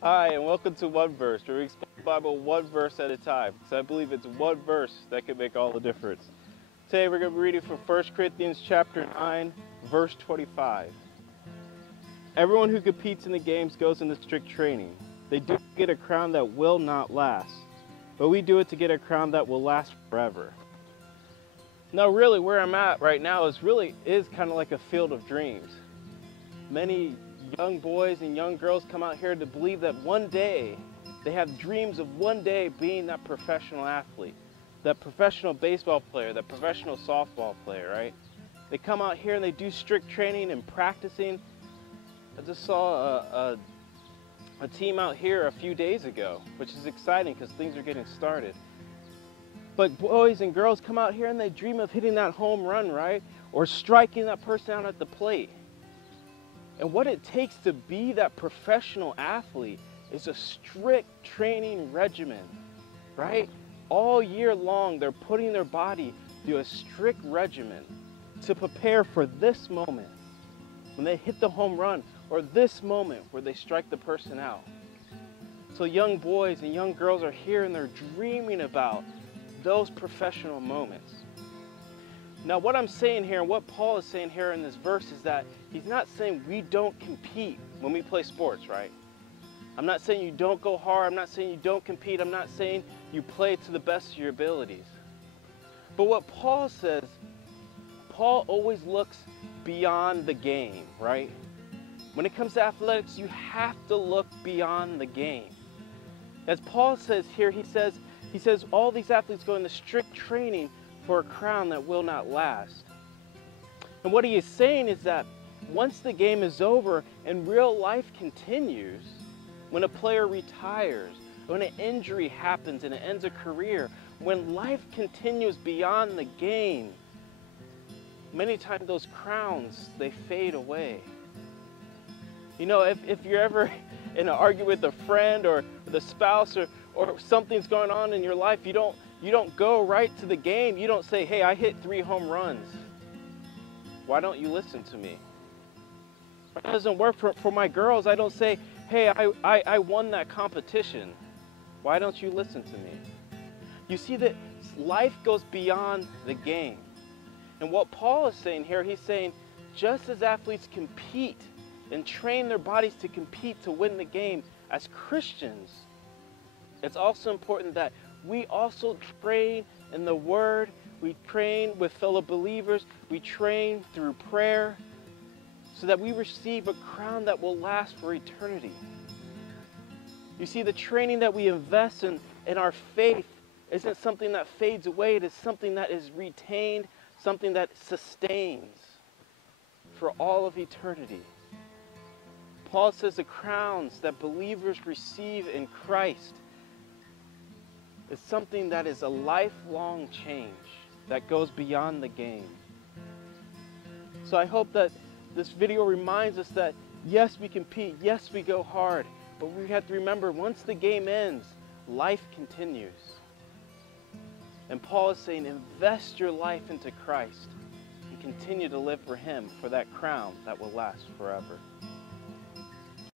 Hi, and welcome to One Verse, where we explain the Bible one verse at a time, because I believe it's one verse that can make all the difference. Today we're going to be reading from 1 Corinthians chapter 9, verse 25. Everyone who competes in the games goes into strict training. They do get a crown that will not last, but we do it to get a crown that will last forever. Now really, where I'm at right now is kind of like a field of dreams. Many young boys and young girls come out here to believe that one day they have dreams of one day being that professional athlete, that professional baseball player, that professional softball player, right? They come out here and they do strict training and practicing. I just saw a team out here a few days ago, which is exciting because things are getting started. But boys and girls come out here and they dream of hitting that home run, right? Or striking that person out at the plate. And what it takes to be that professional athlete is a strict training regimen, right? All year long, they're putting their body through a strict regimen to prepare for this moment when they hit the home run, or this moment where they strike the person out. So young boys and young girls are here and they're dreaming about those professional moments. Now what I'm saying here and what Paul is saying here in this verse is that he's not saying we don't compete when we play sports, right? I'm not saying you don't go hard. I'm not saying you don't compete. I'm not saying you play to the best of your abilities. But what Paul says, Paul always looks beyond the game, right? When it comes to athletics, you have to look beyond the game. As Paul says here, he says all these athletes go into strict training for a crown that will not last. And what he is saying is that once the game is over and real life continues, when a player retires, when an injury happens and it ends a career, when life continues beyond the game, many times those crowns, they fade away. You know, if you're ever in an argument with a friend or with a spouse or something's going on in your life, you don't go right to the game. You don't say, hey, I hit 3 home runs. Why don't you listen to me? It doesn't work for my girls. I don't say, hey, I won that competition. Why don't you listen to me? You see that life goes beyond the game. And what Paul is saying here, he's saying just as athletes compete and train their bodies to compete to win the game, as Christians, it's also important that we also train in the Word, we train with fellow believers, we train through prayer so that we receive a crown that will last for eternity. You see, the training that we invest in our faith isn't something that fades away, it is something that is retained, something that sustains for all of eternity. Paul says the crowns that believers receive in Christ is something that is a lifelong change that goes beyond the game. So I hope that this video reminds us that yes, we compete, yes, we go hard, but we have to remember once the game ends, life continues. And Paul is saying invest your life into Christ and continue to live for Him, for that crown that will last forever.